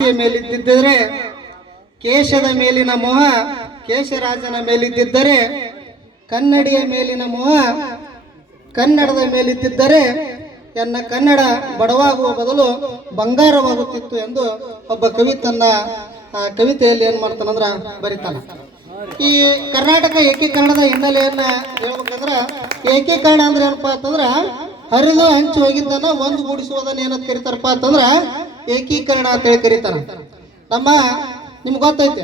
ಮೇಲಿದ್ದಿದ್ದರೆ ಕೇಶದ ಮೇಲಿನ ಮೋಹ ಕೇಶರಾಜನ ಮೇಲಿದ್ದಿದ್ದರೆ ಕನ್ನಡಿಯ ಮೇಲಿನ ಮೋಹ ಕನ್ನಡದ ಮೇಲಿದ್ದಿದ್ದರೆ ಎನ್ನ ಕನ್ನಡ ಬಡವಾಗುವ ಬದಲು ಬಂಗಾರವಾಗುತ್ತಿತ್ತು ಎಂದು ಒಬ್ಬ ಕವಿ ತನ್ನ ಕವಿತೆಯಲ್ಲಿ ಏನ್ ಮಾಡ್ತಾನಂದ್ರ ಬರಿತಾನ. ಈ ಕರ್ನಾಟಕ ಏಕೀಕರಣದ ಹಿನ್ನೆಲೆಯನ್ನ ಹೇಳ್ಬೇಕಂದ್ರ ಏಕೀಕರಣ ಅಂದ್ರೆ ಏನಪ್ಪಾ ಅಂತಂದ್ರ ಹರಿದು ಹಂಚಿ ಹೋಗಿದ್ದನ್ನ ಒಂದು ಗೂಡಿಸುವುದನ್ನ ಏನಂತ ಕರೀತಾರಪ್ಪ ಅಂತಂದ್ರ ಏಕೀಕರಣ ಅಂತ ಹೇಳಿ ಕರೀತಾರ. ನಮ್ಮ ನಿಮ್ಗೆ ಗೊತ್ತೈತೆ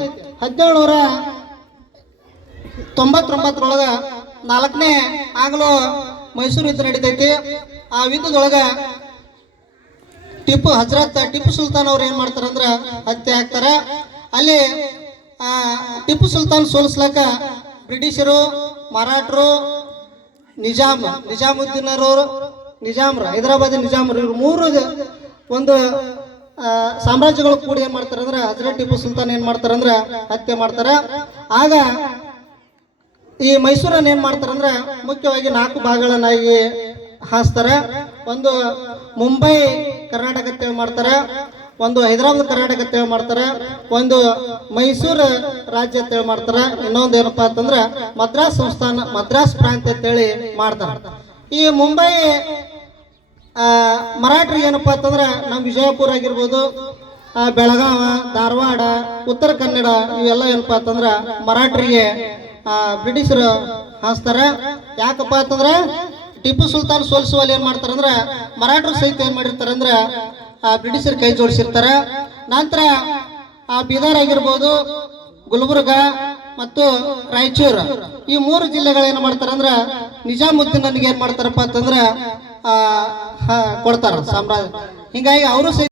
1799 4ನೇ ಆಗ್ಲೋ ಮೈಸೂರು ಯುದ್ಧ ನಡೀತೈತಿ. ಆ ಯುದ್ಧದೊಳಗ ಟಿಪ್ಪು ಸುಲ್ತಾನ್ ಅವ್ರು ಏನ್ ಮಾಡ್ತಾರಂದ್ರ ಹತ್ಯೆ ಆಗ್ತಾರ. ಅಲ್ಲಿ ಟಿಪ್ಪು ಸುಲ್ತಾನ್ ಸೋಲಿಸ್ಲಾಕ ಬ್ರಿಟಿಷರು, ಮರಾಠರು, ನಿಜಾಮ್ರು ಹೈದರಾಬಾದ್ ನಿಜಾಮ್ರು ಇವ್ರು ಮೂರು ಒಂದು ಸಾಮ್ರಾಜ್ಯಗಳು ಕೂಡಿ ಏನ್ ಮಾಡ್ತಾರಂದ್ರ ಹಜರತ್ ಟಿಪ್ಪು ಸುಲ್ತಾನ್ ಏನ್ ಮಾಡ್ತಾರಂದ್ರ ಹತ್ಯೆ ಮಾಡ್ತಾರ. ಆಗ ಈ ಮೈಸೂರನ್ನ ಏನ್ ಮಾಡ್ತಾರಂದ್ರ ಮುಖ್ಯವಾಗಿ 4 ಭಾಗಗಳನ್ನಾಗಿ ಹಾಸ್ತಾರ. ಒಂದು ಮುಂಬೈ ಕರ್ನಾಟಕ ಅಂತೇಳಿ ಮಾಡ್ತಾರ, ಒಂದು ಹೈದರಾಬಾದ್ ಕರ್ನಾಟಕ ಅಂತೇಳಿ ಮಾಡ್ತಾರ, ಒಂದು ಮೈಸೂರು ರಾಜ್ಯ ಅಂತೇಳಿ ಮಾಡ್ತಾರ, ಇನ್ನೊಂದು ಏನಪ್ಪಾ ಅಂತಂದ್ರ ಮದ್ರಾಸ್ ಪ್ರಾಂತ್ಯ ಅಂತೇಳಿ ಮಾಡ್ತಾರ. ಈ ಮುಂಬೈ ಮರಾಠರಿಗೆ ಏನಪ್ಪಾ ಅಂತಂದ್ರ ನಮ್ಮ ವಿಜಯಪುರ ಆಗಿರ್ಬೋದು, ಬೆಳಗಾವ, ಧಾರವಾಡ, ಉತ್ತರ ಕನ್ನಡ ಇವೆಲ್ಲ ಏನಪ್ಪಾ ಅಂತಂದ್ರ ಮರಾಠರಿಗೆ ಬ್ರಿಟಿಷರು ಹಾಸ್ತಾರ. ಯಾಕಪ್ಪ ಅಂತಂದ್ರ ಟಿಪ್ಪು ಸುಲ್ತಾನ್ ಸೋಲಿಸುವಲ್ಲಿ ಏನ್ ಮಾಡ್ತಾರಂದ್ರ ಮರಾಠರು ಸಹಿತ ಏನ್ ಮಾಡಿರ್ತಾರಂದ್ರ ಬ್ರಿಟಿಷರ್ ಕೈ ಜೋಡಿಸಿರ್ತಾರ. ನಂತರ ಬೀದರ್ ಆಗಿರ್ಬೋದು, ಗುಲ್ಬರ್ಗ ಮತ್ತು ರಾಯಚೂರು ಈ 3 ಜಿಲ್ಲೆಗಳೇನ್ ಮಾಡ್ತಾರಂದ್ರ ನಿಜಾಮುದ್ದೀನ್ ನನಗೆ ಏನ್ ಮಾಡ್ತಾರಪ್ಪ ಅಂತಂದ್ರ ಕೊಡ್ತಾರ ಸಾಮ್ರಾಜ್ಯ. ಹಿಂಗಾಗಿ ಅವರು